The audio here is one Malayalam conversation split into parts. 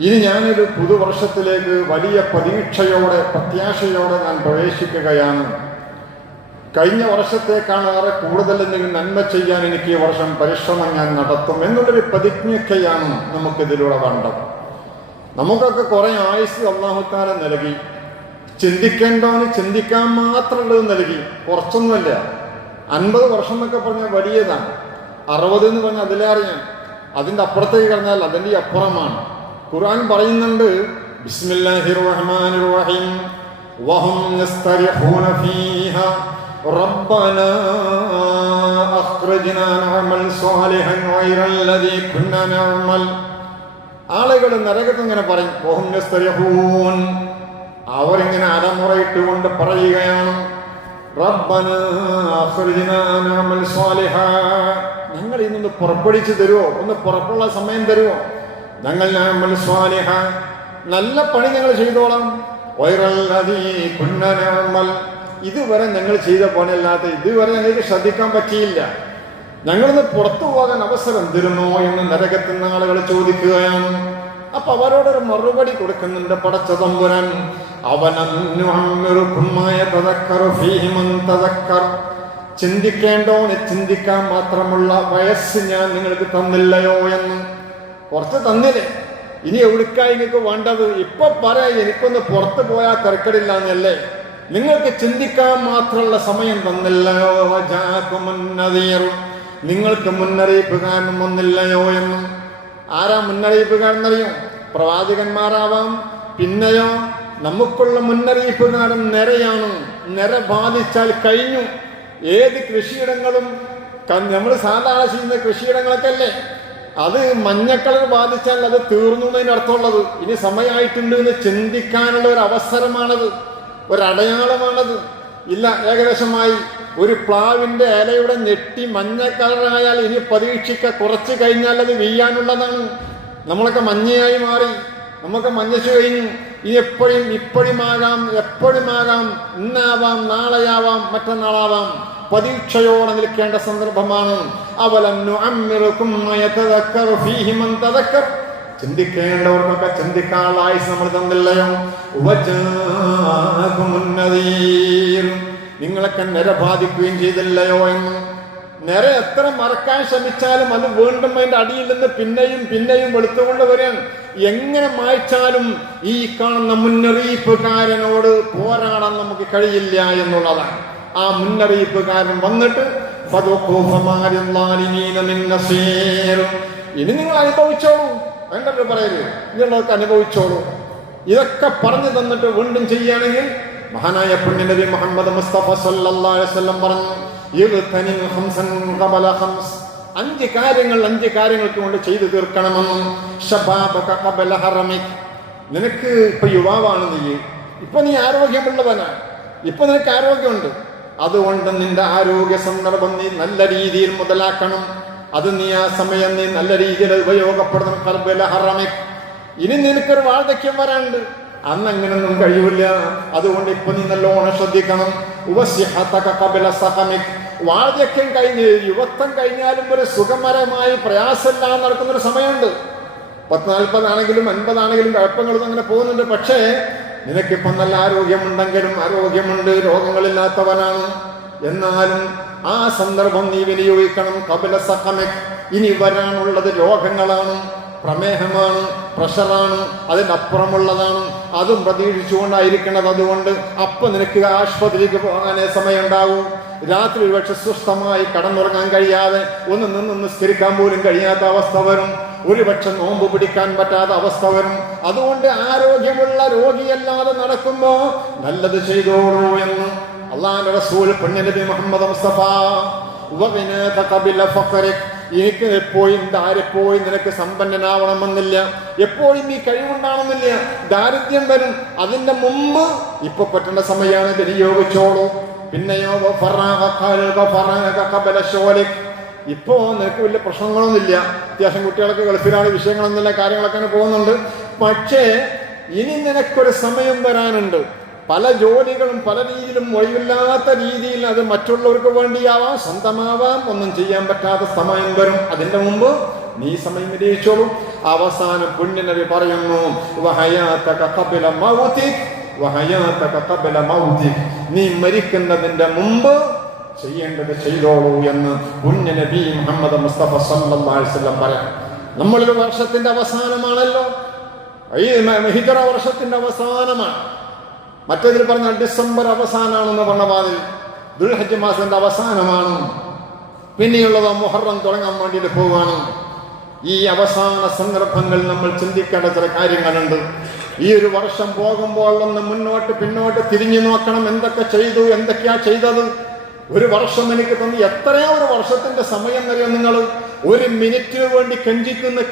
ഇനി ഞാനൊരു പുതുവർഷത്തിലേക്ക് വലിയ പ്രതീക്ഷയോടെ പ്രത്യാശയോടെ ഞാൻ പ്രവേശിക്കുകയാണ്. കഴിഞ്ഞ വർഷത്തേക്കാളേറെ കൂടുതൽ എന്തെങ്കിലും നന്മ ചെയ്യാൻ എനിക്ക് ഈ വർഷം പരിശ്രമം ഞാൻ നടത്തും എന്നുള്ളൊരു പ്രതിജ്ഞയൊക്കെയാണ് നമുക്കിതിലൂടെ വേണ്ടത്. നമുക്കൊക്കെ കുറെ ആയുസ് അല്ലാഹു തആല നൽകി, ചിന്തിക്കേണ്ടവന് ചിന്തിക്കാൻ മാത്രമുള്ളത് നൽകി. കുറച്ചൊന്നുമല്ല. 50 വർഷം എന്നൊക്കെ പറഞ്ഞാൽ വലിയതാണ്. 60 എന്ന് പറഞ്ഞാൽ അതിലേറിയാണ്. അതിൻ്റെ അപ്പുറത്തേക്ക് കഴിഞ്ഞാൽ അതിൻ്റെ അപ്പുറമാണ്. ഖുർആൻ പറയുന്നുണ്ട്, ബിസ്മില്ലാഹിർ റഹ്മാനിർ റഹീം വഹും യസ്തരിഹൂന ഫീഹാ റബ്ബനാ അഖ്രിജ്നാ നഅമൽ സ്വാലിഹൻ ഗൈറല്ലദീ കുന്നാ നഅമൽ. ആളുകൾ നരകത്ത് ഇങ്ങനെ പറയും, വഹും യസ്തരിഹൂൻ, അവരിങ്ങനെ അലമുറയിട്ടുകൊണ്ട് പറയുകയാണ്, റബ്ബനാ അഖ്രിജ്നാ നഅമൽ സ്വാലിഹാ, ഞങ്ങൾ ഇന്നൊന്ന് പുറപ്പെടുവിച്ച് തരുമോ, ഒന്ന് പുറപ്പുള്ള സമയം തരുമോ, ഞങ്ങൾ നഅമൽ സ്വാലിഹ, നല്ല പണി ഞങ്ങൾ ചെയ്തോളാം, ഗൈറല്ലദീ കുന്നാ നഅമൽ, ഇതുവരെ ഞങ്ങൾ ചെയ്ത പണിയല്ലാത്ത ഇതുവരെ ഞങ്ങൾക്ക് ശ്രദ്ധിക്കാൻ പറ്റിയില്ല, ഞങ്ങളിന്ന് പുറത്തു പോകാൻ അവസരം തരുമോ എന്ന് നരകത്തുന്ന ആളുകൾ ചോദിക്കുകയാണ്. അപ്പൊ അവരോടൊരു മറുപടി കൊടുക്കുന്നുണ്ട് പടച്ച തമ്പുരാൻ, ചിന്തിക്കേണ്ടോന്ന് ചിന്തിക്കാൻ മാത്രമുള്ള വയസ്സ് ഞാൻ നിങ്ങൾക്ക് തന്നില്ലയോ എന്ന്. കുറച്ച് തന്നില്ലേ, ഇനി എവിടുക്കായി നിങ്ങൾക്ക് വേണ്ടത്? ഇപ്പൊ പറയാ, എനിക്കൊന്ന് പുറത്തു പോയാൽ തിരക്കടില്ല എന്നല്ലേ? നിങ്ങൾക്ക് ചിന്തിക്കാൻ മാത്രമുള്ള സമയം തന്നില്ലയോ? നിങ്ങൾക്ക് മുന്നറിയിപ്പുകാരനും വന്നില്ലയോ എന്ന്. ആരാ മുന്നറിയിപ്പുകാരെന്നറിയോ? പ്രവാചകന്മാരാവാം. പിന്നെയോ നമുക്കുള്ള മുന്നറിയിപ്പുകാരൻ നിരയാണ്. നിര ബാധിച്ചാൽ കഴിഞ്ഞു. ഏത് കൃഷിയിടങ്ങളും നമ്മൾ സാധാരണ ചെയ്യുന്ന കൃഷിയിടങ്ങളൊക്കെ അല്ലേ, അത് മഞ്ഞക്കളർ ബാധിച്ചാൽ അത് തീർന്നു എന്നതിന് അർത്ഥമുള്ളത്. ഇനി സമയമായിട്ടുണ്ട് എന്ന് ചിന്തിക്കാനുള്ള ഒരു അവസരമാണത്, ഒരടയാളമാണത്. ഇല്ല, ഏകദേശമായി ഒരു പ്ലാവിന്റെ ഇലയുടെ ഞെട്ടി മഞ്ഞ കളറായാൽ ഇനി പ്രതീക്ഷിക്ക, കുറച്ച് കഴിഞ്ഞാൽ അത് വീഴാനുള്ളതാണ്. നമ്മളൊക്കെ മഞ്ഞയായി മാറി, നമുക്ക് മഞ്ഞച്ചു കഴിഞ്ഞു. ഇനി ഇപ്പോഴുമാകാം, എപ്പോഴുമാകാം, ഇന്നാവാം, നാളെയാവാം, മറ്റന്നാളാവാം. പ്രതീക്ഷയോടെ നിൽക്കേണ്ട സന്ദർഭമാണ്. അവലം നുഅമ്മിറുകും മയതദക്കറു ഫീഹി മൻ തദക്കർ, ചിന്തിക്കേണ്ടവർക്കൊക്കെ ചിന്തിക്കാനുള്ള ആയുസ് നമ്മൾ തന്നില്ലയോ? നിങ്ങളൊക്കെ നിര ബാധിക്കുകയും ചെയ്തില്ലയോ എന്ന്. നിര എത്ര മറക്കാൻ ശ്രമിച്ചാലും അത് വീണ്ടും അതിന്റെ അടിയിൽ നിന്ന് പിന്നെയും പിന്നെയും വെളുത്തുകൊണ്ട് വരാൻ എങ്ങനെ മായ്ച്ചാലും ഈ കാണുന്ന മുന്നറിയിപ്പുകാരനോട് പോരാടാൻ നമുക്ക് കഴിയില്ല എന്നുള്ളതാണ്. ആ മുന്നറിയിപ്പുകാരൻ വന്നിട്ട് ഇനി നിങ്ങൾ അനുഭവിച്ചോളൂ, വേണ്ടല്ലോ പറയരുത്, നിങ്ങളൊക്കെ അനുഭവിച്ചോളൂ. ഇതൊക്കെ പറഞ്ഞു തന്നിട്ട് വീണ്ടും ചെയ്യുകയാണെങ്കിൽ മഹാനായ പുണ്യ നബി മുഹമ്മദ് മുസ്തഫ സല്ലല്ലാഹു അലൈഹി വസല്ലം പറഞ്ഞു, 5 കാര്യങ്ങൾക്ക് കൊണ്ട് ചെയ്തു തീർക്കണമെന്ന്. നിനക്ക് ഇപ്പൊ യുവാവാണ്, ഇപ്പൊ നീ ആരോഗ്യമുള്ളവനാണ്, ഇപ്പൊ നിനക്ക് ആരോഗ്യമുണ്ട്. അതുകൊണ്ട് നിന്റെ ആരോഗ്യ സന്ദർഭം നീ നല്ല രീതിയിൽ മുതലാക്കണം. അത് നീ ആ സമയം നീ നല്ല രീതിയിൽ ഉപയോഗപ്പെടുത്തണം. ഇനി നിനക്കൊരു വാർദ്ധക്യം വരാനുണ്ട്, അന്ന് അങ്ങനൊന്നും കഴിയില്ല. അതുകൊണ്ട് ഇപ്പൊ നീ നല്ലോണം ശ്രദ്ധിക്കണം. വാർദ്ധക്യം കഴിഞ്ഞ് യുവത്വം കഴിഞ്ഞാലും ഒരു സുഖമരമായി പ്രയാസമില്ലാതെ നടക്കുന്നൊരു സമയമുണ്ട്. 40 ആണെങ്കിലും 50 ആണെങ്കിലും കുഴപ്പങ്ങളൊന്നും അങ്ങനെ പോകുന്നുണ്ട്. പക്ഷേ നിനക്കിപ്പം നല്ല ആരോഗ്യമുണ്ട്, രോഗങ്ങളില്ലാത്തവനാണ്. എന്നാലും ആ സന്ദർഭം നീ വിനിയോഗിക്കണം. കപില സഖമിക്, ഇനി വരാനുള്ളത് രോഗങ്ങളാണ്, പ്രമേഹമാണ്, പ്രഷറാണ്, അതിനപ്പുറമുള്ളതാണ്. അതും പ്രതീക്ഷിച്ചുകൊണ്ടായിരിക്കണത്. അതുകൊണ്ട് അപ്പൊ നിനക്ക് ആശുപത്രിക്ക് പോകാനേ സമയം ഉണ്ടാവും. രാത്രി ഒരുപക്ഷെ സ്വസ്ഥമായി കടന്നുറങ്ങാൻ കഴിയാതെ ഒന്ന് നിന്ന് നിസ്കരിക്കാൻ പോലും കഴിയാത്ത അവസ്ഥ വരും. ഒരുപക്ഷെ നോമ്പ് പിടിക്കാൻ പറ്റാത്ത അവസ്ഥ വരും. അതുകൊണ്ട് ആരോഗ്യമുള്ള രോഗിയല്ലാതെ നടക്കുമ്പോ നല്ലത് ചെയ്തോളൂ എന്ന് അള്ളാഹുവിന്റെ റസൂൽ പുണ്യ നബി മുഹമ്മദ് മുസ്തഫ. എനിക്ക് എപ്പോഴും നിനക്ക് സമ്പന്നനാവണമെന്നില്ല, എപ്പോഴും നീ കഴിവുണ്ടാവണമെന്നില്ല. ദാരിദ്ര്യം വരും. അതിന്റെ മുമ്പ് ഇപ്പൊ പറ്റുന്ന സമയമാണ്, വിനിയോഗിച്ചോളൂ. പിന്നെയോ ഇപ്പോ നിനക്ക് വലിയ പ്രശ്നങ്ങളൊന്നുമില്ല, അത്യാവശ്യം കുട്ടികളൊക്കെ ഗൾഫിലാണ്, വിഷയങ്ങളൊന്നുമില്ല, കാര്യങ്ങളൊക്കെ പോകുന്നുണ്ട്. പക്ഷേ ഇനി നിനക്കൊരു സമയം വരാനുണ്ട്. പല ജോലികളും പല രീതിയിലും ഒഴിവില്ലാത്ത രീതിയിൽ അത് മറ്റുള്ളവർക്ക് വേണ്ടിയാവാം, സ്വന്തമാവാം, ഒന്നും ചെയ്യാൻ പറ്റാത്ത സമയം വരും. അതിന്റെ മുമ്പ് നീ സമയം വിനിയോഗിച്ചോളൂ. അവസാനം പുണ്യനബി പറയുന്നു, വഹയാതക ഖബല മൗതിക്, വഹയാതക ഖബല മൗതിക്, നീ മരിക്കുന്നതിന്റെ മുമ്പ് ചെയ്യേണ്ടത് ചെയ്തോളൂ എന്ന് പുണ്യനബി മുഹമ്മദ് മുസ്തഫ സല്ലല്ലാഹു അലൈഹി വസല്ലം പറയാം. നമ്മളൊരു വർഷത്തിന്റെ അവസാനമാണല്ലോ, ഈ ഹിജ്റ വർഷത്തിന്റെ അവസാനമാണ്. മറ്റേതിൽ പറഞ്ഞാൽ ഡിസംബർ അവസാനമാണെന്ന് പറഞ്ഞ മാതിരി ദുൽഹജ്ജ് മാസത്തിന്റെ അവസാനമാണ്. പിന്നെയുള്ളത് മുഹറം തുടങ്ങാൻ വേണ്ടിയിട്ട് പോവുകയാണ്. ഈ അവസാന സന്ദർഭങ്ങൾ നമ്മൾ ചിന്തിക്കേണ്ട ചില കാര്യങ്ങളുണ്ട്. ഈ ഒരു വർഷം പോകുമ്പോൾ ഒന്ന് മുന്നോട്ട് പിന്നോട്ട് തിരിഞ്ഞു നോക്കണം. എന്തൊക്കെ ചെയ്തു, എന്തൊക്കെയാ ചെയ്തത്. ഒരു വർഷം എനിക്ക് തോന്നി എത്രയാ ഒരു വർഷത്തിന്റെ സമയം അറിയാം നിങ്ങൾ. ഒരു മിനിറ്റിന് വേണ്ടി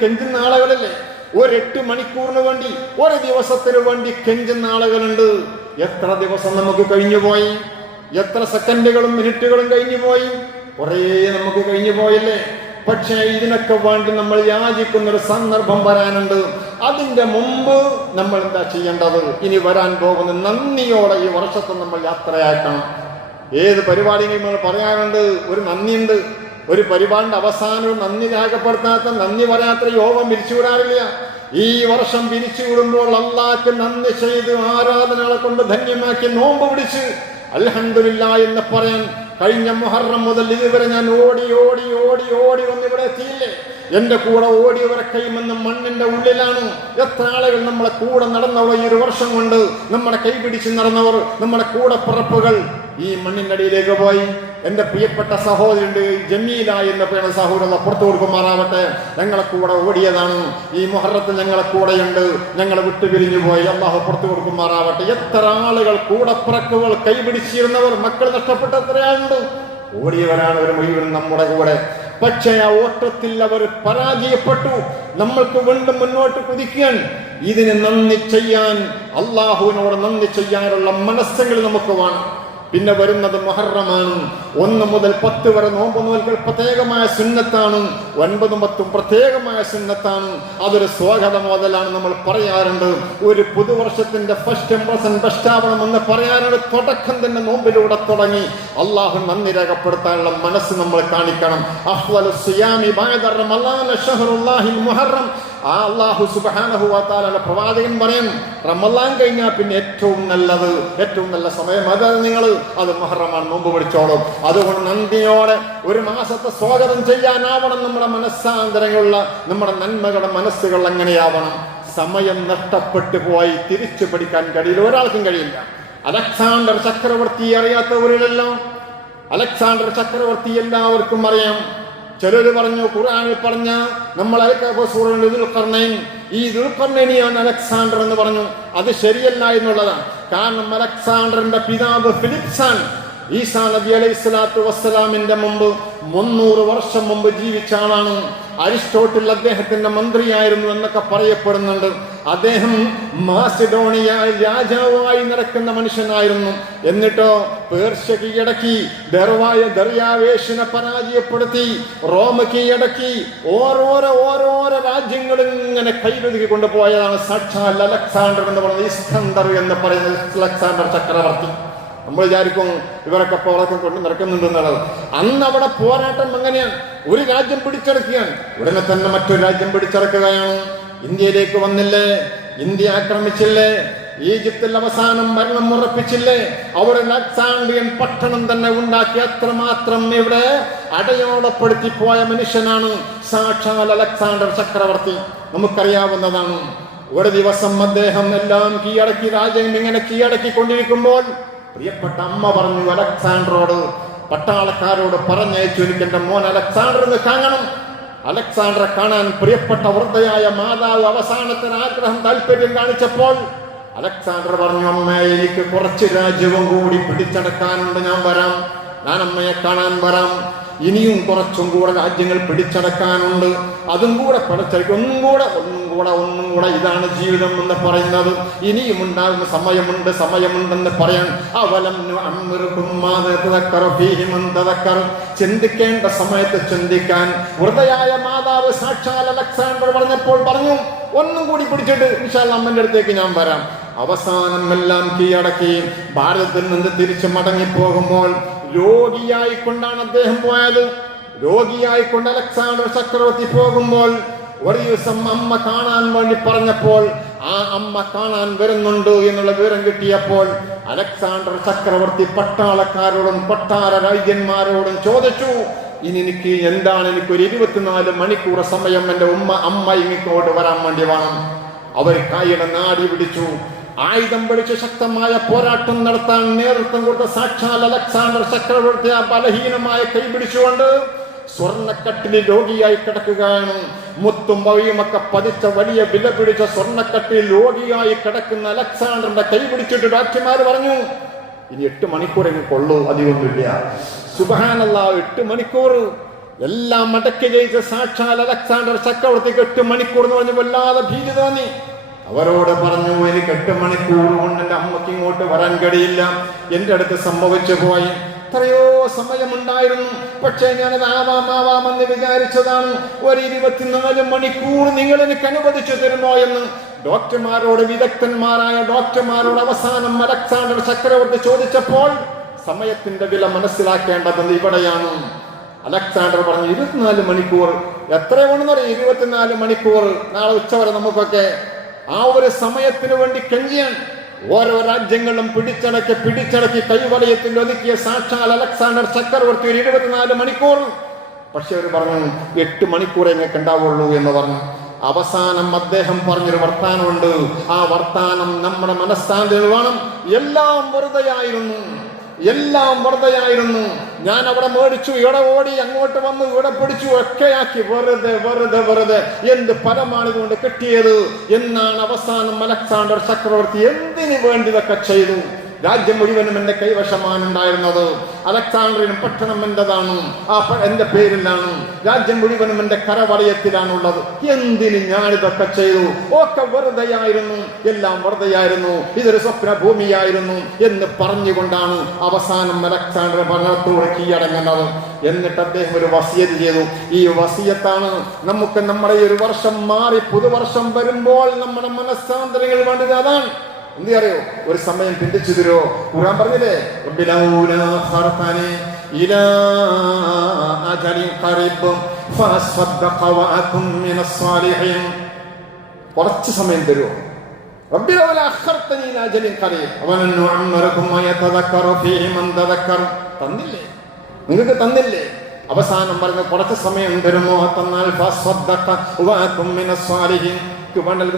കെഞ്ചുന്ന ആളുകളല്ലേ. ഒരു 8 മണിക്കൂറിന് വേണ്ടി, ഒരു ദിവസത്തിന് വേണ്ടി കെഞ്ചുന്ന ആളുകളുണ്ട്. എത്ര ദിവസം നമുക്ക് കഴിഞ്ഞുപോയി, എത്ര സെക്കൻഡുകളും മിനിറ്റുകളും കഴിഞ്ഞുപോയി, കുറേ നമുക്ക് കഴിഞ്ഞു പോയില്ലേ. പക്ഷേ ഇതിനൊക്കെ വേണ്ടി നമ്മൾ യാചിക്കുന്ന ഒരു സന്ദർഭം വരാനുണ്ട്. അതിന്റെ മുമ്പ് നമ്മൾ എന്താ ചെയ്യേണ്ടത്? ഇനി വരാൻ പോകുന്ന നന്ദിയോടെ ഈ വർഷത്തെ നമ്മൾ യാത്രയാക്കണം. ഏത് പരിപാടിയും നമ്മൾ പറയാറുണ്ട്, ഒരു നന്ദിയുണ്ട്. ഒരു പരിപാടിന്റെ അവസാനവും നന്ദി രേഖപ്പെടുത്താത്ത, നന്ദി പറയാത്ത യോഗം പിരിച്ചുവിടാറില്ല. ഈ വർഷം പിരിച്ചുവിടുമ്പോൾ അല്ലാഹ്ക്ക് നന്ദി ചെയ്ത് ആരാധനകളെ കൊണ്ട് ധന്യമാക്കി നോമ്പ് പിടിച്ച് അൽഹംദുലില്ലാഹ് എന്ന് പറയാൻ കഴിഞ്ഞ മുഹറം മുതൽ ഇതുവരെ ഞാൻ ഓടി ഓടി ഓടി ഓടി വന്നിവിടെ എത്തിയില്ലേ. എന്റെ കൂടെ ഓടിയവരെ കൈമെന്ന് മണ്ണിന്റെ ഉള്ളിലാണ്. എത്ര ആളുകൾ നമ്മളെ കൂടെ നടന്നവർ ഈ ഒരു വർഷം കൊണ്ട്, നമ്മളെ കൈപിടിച്ച് നടന്നവർ, നമ്മുടെ കൂടെ പിറപ്പുകൾ ഈ മണ്ണിന്റെ അടിയിലേക്ക് പോയി. എന്റെ പ്രിയപ്പെട്ട സഹോദരനുണ്ട് ജമീല എന്ന് പറയുന്ന സഹോദരൻ, പുറത്തു കൊടുക്കുമാറാവട്ടെ. ഞങ്ങളെ കൂടെ ഓടിയതാണ്. ഈ മുഹറത്തിൽ ഞങ്ങളെ കൂടെയുണ്ട്. ഞങ്ങളെ വിട്ടുപിരിഞ്ഞു പോയി. അല്ലാഹു പുറത്തു കൊടുക്കുമാറാവട്ടെ. എത്ര ആളുകൾ കൂടെ പിറക്കുകൾ കൈപിടിച്ചിരുന്നവർ, മക്കൾ നഷ്ടപ്പെട്ട എത്രയാളുണ്ട്. ഓടിയവരാണ് ഒരു മുഴുവൻ നമ്മുടെ കൂടെ. പക്ഷേ ആ ഓട്ടത്തിൽ അവർ പരാജയപ്പെട്ടു. നമ്മൾക്ക് വീണ്ടും മുന്നോട്ട് കുതിക്കാൻ, ഇതിന് നന്ദി ചെയ്യാൻ, അള്ളാഹുവിനോട് നന്ദി ചെയ്യാനുള്ള മനസ്സെങ്കിൽ നമുക്ക് വേണം. പിന്നെ വരുന്നത് മുഹറമാണ്. 1 മുതൽ 10 വരെ നോമ്പ് നോൽക്കൽ പ്രത്യേകമായ സുന്നത്താണ്. 9ഉം 10ഉം പ്രത്യേകമായ സുന്നത്താണ്. അതൊരു സ്വാഗത മുതലാണ് നമ്മൾ പറയാറുണ്ട്. ഒരു പുതുവർഷത്തിന്റെ ഫസ്റ്റ് ഇംപ്രഷൻ ബെസ്റ്റാവണം എന്ന് പറയാറുണ്ട്. തുടക്കം തന്നെ നോമ്പിലൂടെ തുടങ്ങി അള്ളാഹു നന്ദി രേഖപ്പെടുത്താനുള്ള മനസ്സ് നമ്മൾ കാണിക്കണം. അഫ്ളലു സിയാമി ബഅദ റമളാൻ ശഹ്റുല്ലാഹിൽ മുഹറം. ആ അല്ലാഹു സുബ്ഹാനഹു വ തആലയുടെ പ്രവാചകൻ പറയും, റമളാൻ കഴിഞ്ഞാൽ പിന്നെ ഏറ്റവും നല്ലത്, ഏറ്റവും നല്ല സമയം അത് മുഹറമാണ്. നോമ്പ് പിടിച്ചോളും. അതുകൊണ്ട് നന്ദിയോടെ ഒരു മാസത്തെ സ്വാഗതം ചെയ്യാനാവണം നമ്മുടെ മനസ്സാന്തരങ്ങളുള്ള നമ്മുടെ നന്മകളുടെ മനസ്സുകൾ. എങ്ങനെയാവണം? സമയം നഷ്ടപ്പെട്ടു പോയി തിരിച്ചു പഠിക്കാൻ കഴിയില്ല, ഒരാൾക്കും കഴിയില്ല. അലക്സാണ്ടർ ചക്രവർത്തി അറിയാത്തവരിലല്ലോ. അലക്സാണ്ടർ ചക്രവർത്തി എല്ലാവർക്കും അറിയാം. ചിലര് പറഞ്ഞു, ഖുർആനിൽ പറഞ്ഞ നമ്മൾ ഈ ദുൽഖർനൈനിയാണ് അലക്സാണ്ടർ എന്ന് പറഞ്ഞു. അത് ശരിയല്ല എന്നുള്ളതാണ്. കാരണം അലക്സാണ്ടറിന്റെ പിതാവ് ഫിലിപ്സാൻ ഈസാ നബി അലൈഹി സ്വലാത്തു വസ്സലാമിന്റെ മുമ്പ് 300 വർഷം മുമ്പ് ജീവിച്ച ആളാണ്. അരിസ്റ്റോട്ടിൽ അദ്ദേഹത്തിന്റെ മന്ത്രിയായിരുന്നു എന്നൊക്കെ പറയപ്പെടുന്നുണ്ട്. അദ്ദേഹം മാസിഡോണിയ രാജാവായി നടക്കുന്ന മനുഷ്യനായിരുന്നു. എന്നിട്ടോ പേർഷ്യ കീഴടക്കി, ദർയാവേഷിനെ പരാജയപ്പെടുത്തി, റോമ കീഴടക്കി, ഓരോരോ രാജ്യങ്ങളും ഇങ്ങനെ കൈവഴുകി കൊണ്ടുപോയതാണ് സാക്ഷാൽ അലക്സാണ്ടർ എന്ന് പറയുന്നത്. ഇസ്കന്ദർ എന്ന് പറയുന്ന അലക്സാണ്ടർ ചക്രവർത്തി. നമ്മൾ വിചാരിക്കും ഇവരൊക്കെ പോറൊക്കെ കൊണ്ട് നടക്കുന്നുണ്ടെന്നുള്ളത്. അന്ന് അവിടെ പോരാട്ടം എങ്ങനെയാണ്? ഒരു രാജ്യം പിടിച്ചെടുക്കുകയാണ്, ഉടനെ തന്നെ മറ്റൊരു രാജ്യം പിടിച്ചെടുക്കുകയാണ്. ഇന്ത്യയിലേക്ക് വന്നില്ലേ, ഇന്ത്യ ആക്രമിച്ചില്ലേ, ഈജിപ്തിൽ അവസാനം ഭരണം ഉറപ്പിച്ചില്ലേ, അവിടെ അലക്സാണ്ട്രിയൻ പട്ടണം തന്നെ ഉണ്ടാക്കി. അത്രമാത്രം ഇവിടെ അടയാളപ്പെടുത്തി പോയ മനുഷ്യനാണ് സാക്ഷാൽ അലക്സാണ്ടർ ചക്രവർത്തി. നമുക്കറിയാവുന്നതാണ്. ഒരു ദിവസം അദ്ദേഹം എല്ലാം കീഴടക്കി, രാജ്യം ഇങ്ങനെ കീഴടക്കിക്കൊണ്ടിരിക്കുമ്പോൾ പ്രിയപ്പെട്ട അമ്മ പറഞ്ഞു അലക്സാണ്ടറോട്, പട്ടാളക്കാരോട് പറഞ്ഞയച്ചു, എനിക്ക് എന്റെ മോൻ അലക്സാണ്ടറിന് കാണണം. അലക്സാണ്ടറെ കാണാൻ പ്രിയപ്പെട്ട വൃദ്ധയായ മാതാവ് അവസാനത്തിന് ആഗ്രഹം താല്പര്യം കാണിച്ചപ്പോൾ അലക്സാണ്ടർ പറഞ്ഞു, അമ്മ എനിക്ക് കുറച്ച് രാജ്യവും കൂടി പിടിച്ചടക്കാനുണ്ട്, ഞാൻ വരാം, ഞാൻ അമ്മയെ കാണാൻ വരാം. ഇനിയും കുറച്ചും കൂടെ രാജ്യങ്ങൾ പിടിച്ചടക്കാനുണ്ട്, അതും കൂടെ പിടിച്ചടക്കും, ഒന്നും കൂടെ. ഇതാണ് ജീവിതം എന്ന് പറയുന്നത്. ഇനിയും ഉണ്ടാകുന്ന സമയമുണ്ടെന്ന് പറയാൻ. അവലം ചിന്തിക്കേണ്ട സമയത്ത് ചിന്തിക്കാൻ വൃദ്ധയായ മാതാവ് സാക്ഷാൽ അലക്സാണ്ടർ പറഞ്ഞപ്പോൾ പറഞ്ഞു, ഒന്നും കൂടി പിടിച്ചിട്ട് ഇൻഷാ അല്ലാഹ് അമ്മന്റെ അടുത്തേക്ക് ഞാൻ വരാം. അവസാനം എല്ലാം കീഴടക്കി ഭാരതത്തിൽ നിന്ന് തിരിച്ചു മടങ്ങിപ്പോകുമ്പോൾ രോഗിയായിക്കൊണ്ടാണ് അദ്ദേഹം പോയത്. രോഗിയായിക്കൊണ്ട് അലക്സാണ്ടർ ചക്രവർത്തി പോകുമ്പോൾ ഒരു ദിവസം അമ്മ കാണാൻ വേണ്ടി പറഞ്ഞപ്പോൾ ആ അമ്മ കാണാൻ വരുന്നുണ്ട് എന്നുള്ള വിവരം കിട്ടിയപ്പോൾ അലക്സാണ്ടർ ചക്രവർത്തി പട്ടാളക്കാരോടും കൊട്ടാര രാജ്യന്മാരോടും ചോദിച്ചു, ഇനി എനിക്ക് എന്താണ്, എനിക്കൊരു 24 മണിക്കൂർ സമയം എൻ്റെ അമ്മ ഇങ്ങോട്ട് വരാൻ വേണ്ടി വേണം. അവർ കായുടെ നാടി പിടിച്ചു. ആയുധം പിടിച്ച് ശക്തമായ പോരാട്ടം നടത്താൻ നേതൃത്വം കൊടുത്ത സാക്ഷാൽ അലക്സാണ്ടർ ചക്രവർത്തി ആ ബലഹീനമായ കൈ പിടിച്ചുകൊണ്ട് സ്വർണ്ണക്കട്ടിൽ രോഗിയായി കിടക്കുകയാണ്. മുത്തും വഴിയുമൊക്കെ പതിച്ച വലിയ വില പിടിച്ച സ്വർണ്ണക്കട്ടിൽ രോഗിയായി കിടക്കുന്ന അലക്സാണ്ടറിന്റെ കൈ പിടിച്ചിട്ട് ഡോക്ടർമാർ പറഞ്ഞു, ഇനി 8 മണിക്കൂർ എങ്ങനെ കൊള്ളൂ, അധികമൊന്നുമില്ല. സുബ്ഹാനല്ലാഹ്, 8 മണിക്കൂർ എല്ലാം മടക്കി ജയിച്ച സാക്ഷാൽ അലക്സാണ്ടർ ചക്രവർത്തിക്ക് 8 മണിക്കൂർ എന്ന് പറഞ്ഞ് വല്ലാതെ ഭീതി തോന്നി. അവരോട് പറഞ്ഞു, എനിക്ക് 8 മണിക്കൂർ കൊണ്ട് എൻ്റെ അമ്മയ്ക്ക് ഇങ്ങോട്ട് വരാൻ കഴിയില്ല. എൻ്റെ അടുത്ത് സംഭവിച്ചു പോയി. എത്രയോ സമയമുണ്ടായിരുന്നു, പക്ഷേ ഞാനത് ആവാമെന്ന് വിചാരിച്ചതാണ്. ഒരു 24 മണിക്കൂർ നിങ്ങൾ എനിക്ക് അനുവദിച്ചു തരുമോ എന്ന് ഡോക്ടർമാരോട്, വിദഗ്ധന്മാരായ ഡോക്ടർമാരോട് അവസാനം അലക്സാണ്ടർ ചക്രവർത്തി ചോദിച്ചപ്പോൾ സമയത്തിന്റെ വില മനസ്സിലാക്കേണ്ടതെന്ന് ഇവിടെയാണ്. അലക്സാണ്ടർ പറഞ്ഞു, 24 മണിക്കൂർ എത്രയാണെന്ന് പറയും? 24 മണിക്കൂർ, നാളെ ഉച്ചവരെ നമുക്കൊക്കെ ആ ഒരു സമയത്തിന് വേണ്ടി കെഞ്ചിയാൻ ഓരോ രാജ്യങ്ങളും പിടിച്ചടക്കി കൈവലയത്തിൽ ഒതുക്കിയ സാക്ഷാൽ അലക്സാണ്ടർ ചക്രവർത്തി ഒരു 24 മണിക്കൂർ. പക്ഷെ അവർ പറഞ്ഞു 8 മണിക്കൂറേ നിങ്ങൾക്ക് ഉണ്ടാവുള്ളൂ എന്ന് പറഞ്ഞു. അവസാനം അദ്ദേഹം പറഞ്ഞൊരു വർത്താനമുണ്ട്. ആ വർത്താനം നമ്മുടെ മനസ്സാന്തരം വേണം. എല്ലാം വെറുതെയായിരുന്നു. ഞാൻ അവിടെ മേടിച്ചു, ഇവിടെ ഓടി, അങ്ങോട്ട് വന്നു, ഇവിടെ പിടിച്ചു, ഒക്കെയാക്കി, വെറുതെ എന്ത് ഫലമാണിതുകൊണ്ട് കിട്ടിയത് എന്നാണ് അവസാനം അലക്സാണ്ടർ ചക്രവർത്തി എന്തിനു വേണ്ടി ഇതൊക്കെ ചെയ്തു. രാജ്യം മുഴുവനും എന്റെ കൈവശമാണ് ഉണ്ടായിരുന്നത്. അലക്സാണ്ടറിനും പട്ടണം എന്റേതാണ്, എന്റെ പേരിലാണ്. രാജ്യം മുഴുവനും എന്റെ കരവലയത്തിലാണുള്ളത്. എന്തിന് ഞാനിതൊക്കെ ചെയ്തു? ഒക്കെ വെറുതെയായിരുന്നു, എല്ലാം വെറുതെയായിരുന്നു, ഇതൊരു സ്വപ്ന ഭൂമിയായിരുന്നു എന്ന് പറഞ്ഞുകൊണ്ടാണ് അവസാനം അലക്സാണ്ടർ ഭരണത്തോട് കീഴടങ്ങുന്നത്. എന്നിട്ട് അദ്ദേഹം ഒരു വസിയത്ത് ചെയ്തു. ഈ വസിയത്താണ് നമുക്ക് നമ്മുടെ ഈ ഒരു വർഷം മാറി പുതുവർഷം വരുമ്പോൾ നമ്മുടെ മനസ്സാന്തരങ്ങൾ വേണ്ടത്. അതാണ് എന്ത് അറിയോ? ഒരു സമയം പിന്തിച്ചു തരുമോ? ഖുർആൻ പറഞ്ഞില്ലേ, കുറച്ച് സമയം തരുമോ? തന്നില്ലേ? നിങ്ങൾക്ക് തന്നില്ലേ? അവസാനം പറഞ്ഞ കുറച്ച് സമയം തരുമോ? തന്നാൽ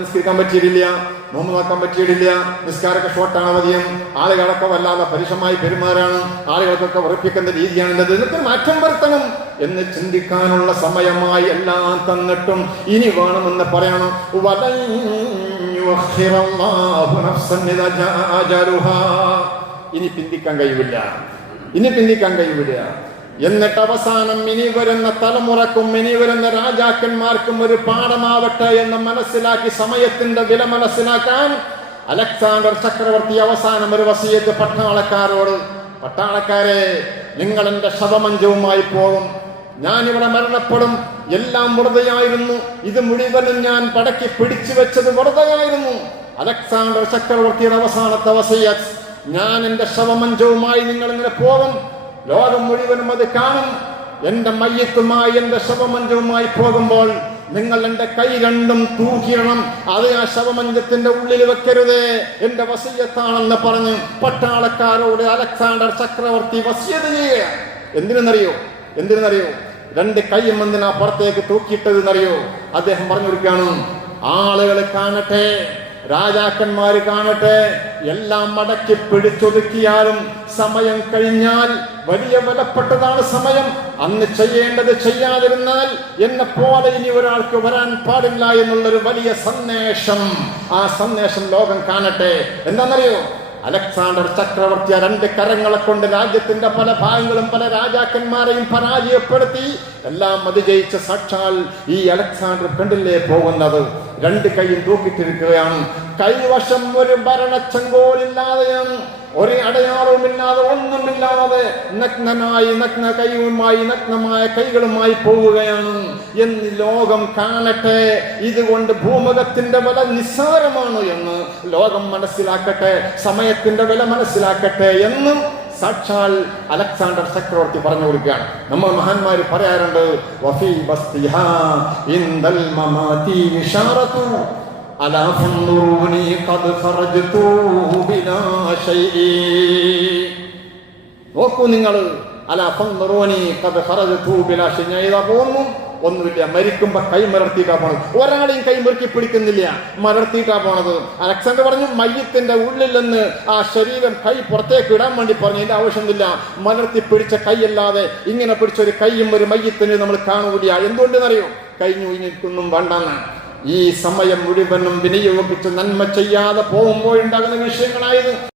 നിസ്കരിക്കാൻ പറ്റിയിട്ടില്ല, നോമ്പ് നോക്കാൻ പറ്റിയിട്ടില്ല, നിസ്കാരമൊക്കെ ഷോർട്ടാണ് മതിയും, ആളുകളൊക്കെ വല്ലാതെ പരുഷമായി പെരുമാറാണ്, ആളുകൾക്കൊക്കെ ഉറപ്പിക്കുന്ന രീതിയാണ് ഇതൊക്കെ മാറ്റം വരുത്തണം എന്ന് ചിന്തിക്കാനുള്ള സമയമായി എല്ലാം തന്നിട്ടും ഇനി വേണമെന്ന് പറയണം. ഇനി പിന്തിക്കാൻ കഴിയില്ല. എന്നിട്ട് അവസാനം ഇനി വരുന്ന തലമുറക്കും ഇനി വരുന്ന രാജാക്കന്മാർക്കും ഒരു പാഠമാവട്ടെ എന്ന് മനസ്സിലാക്കി സമയത്തിന്റെ വില മനസ്സിലാക്കാൻ അലക്സാണ്ടർ ചക്രവർത്തി അവസാനം ഒരു വസിയത്ത് പട്ടാളക്കാരോട്, പട്ടാളക്കാരെ, നിങ്ങൾ എന്റെ ശവമഞ്ചവുമായി പോകും, ഞാനിവിടെ മരണപ്പെടും, എല്ലാം വെറുതെയായിരുന്നു, ഇത് മുഴുവനും ഞാൻ പടക്കി പിടിച്ചു വെച്ചത് വെറുതെയായിരുന്നു. അലക്സാണ്ടർ ചക്രവർത്തിയുടെ അവസാനത്തെ വസിയത്ത്, ഞാൻ എന്റെ ശവമഞ്ചവുമായി നിങ്ങൾ ഇങ്ങനെ പോകും, ലോകം മുഴുവനും അത് കാണും. എന്റെ മയ്യത്തുമായി എന്റെ ശവമഞ്ചവുമായി പോകുമ്പോൾ നിങ്ങൾ എന്റെ കൈ രണ്ടും തൂക്കിയിടണം, അത് ആ ശവമഞ്ചത്തിന്റെ ഉള്ളിൽ വെക്കരുത്, എന്റെ വസിയത്താണെന്ന് പറഞ്ഞ് പട്ടാളക്കാരോട് അലക്സാണ്ടർ ചക്രവർത്തി വസിയത്ത് ചെയ്യുക. എന്തിനെന്നറിയോ? 2 കൈയും എന്തിനാ പുറത്തേക്ക് തൂക്കിയിട്ടത് എന്നറിയോ? അദ്ദേഹം പറഞ്ഞു കൊടുക്കുകയാണ്, ആളുകൾ കാണട്ടെ, രാജാക്കന്മാര് കാണട്ടെ, എല്ലാം മടക്കി പിടിച്ചൊതുക്കിയാലും സമയം കഴിഞ്ഞാൽ വലിയ വിലപ്പെട്ടതാണ് സമയം. അന്ന് ചെയ്യേണ്ടത് ചെയ്യാതിരുന്നാൽ എന്നെ പോലെ ഇനി ഒരാൾക്ക് വരാൻ പാടില്ല എന്നുള്ളൊരു വലിയ സന്ദേശം, ആ സന്ദേശം ലോകം കാണട്ടെ. എന്താണെന്നറിയോ? അലക്സാണ്ടർ ചക്രവർത്തി 2 കരങ്ങളെ കൊണ്ട് രാജ്യത്തിന്റെ പല ഭാഗങ്ങളും പല രാജാക്കന്മാരെയും പരാജയപ്പെടുത്തി എല്ലാം അതിജയിച്ച സാക്ഷാൽ ഈ അലക്സാണ്ടർ കണ്ടില്ലേ പോകുന്നത്? 2 കൈയും തൂക്കിട്ടിരിക്കുകയാണ്. കൈവശം ഒരു ഭരണച്ചങ്കോലില്ലാതെയാണ്, ഒരു അടയാളവുമില്ലാതെ, ഒന്നുമില്ലാതെ നഗ്ന കൈയുമായി നഗ്നമായ കൈകളുമായി പോവുകയാണ് എന്ന് ലോകം കാണട്ടെ. ഇതുകൊണ്ട് ഭൂമുഖത്തിന്റെ വില നിസ്സാരമാണ് എന്ന് ലോകം മനസ്സിലാക്കട്ടെ, സമയത്തിന്റെ വില മനസ്സിലാക്കട്ടെ എന്ന് സാക്ഷാൽ അലക്സാണ്ടർ ചക്രവർത്തി പറഞ്ഞു കൊടുക്കുകയാണ്. നമ്മൾ മഹാന്മാര് പറയാറുണ്ട്, വഫീ ബസ്തിഹാ ഇൻദൽ മമാതി ഇശാറതു അലാ ഫൻദുറൂനി ഖദ് ഖറജ്തു ബിലാ ശൈഇ. നോക്കൂ നിങ്ങൾ, അലാ ഫൻദുറൂനി ഖദ് ഖറജ്തു ബിലാ ശൈഇ. ഞാൻ ഇതാ പോകുന്നു, ഒന്നുമില്ല, മരിക്കുമ്പോ കൈ മലർത്തിയിട്ടാ പോണത്. ഒരാളെയും കൈ മുറുക്കി പിടിക്കുന്നില്ല, മലർത്തിയിട്ടാ പോണത്. അലക്സാണ്ടർ പറഞ്ഞു, മയ്യത്തിന്റെ ഉള്ളിൽ നിന്ന് ആ ശരീരം കൈ പുറത്തേക്ക് ഇടാൻ വേണ്ടി പറഞ്ഞു. അതിന്റെ ആവശ്യമില്ല, മലർത്തി പിടിച്ച കൈയല്ലാതെ ഇങ്ങനെ പിടിച്ചൊരു കൈയും ഒരു മയ്യത്തിന് നമ്മൾ കാണൂല. എന്തുകൊണ്ടെന്നറിയോ? കഴിഞ്ഞു എനിക്കൊന്നും വേണ്ടെന്നാണ്. ഈ സമയം മുഴുവനും വിനിയോഗിച്ച് നന്മ ചെയ്യാതെ പോകുമ്പോഴുണ്ടാകുന്ന വിഷയങ്ങളായത്.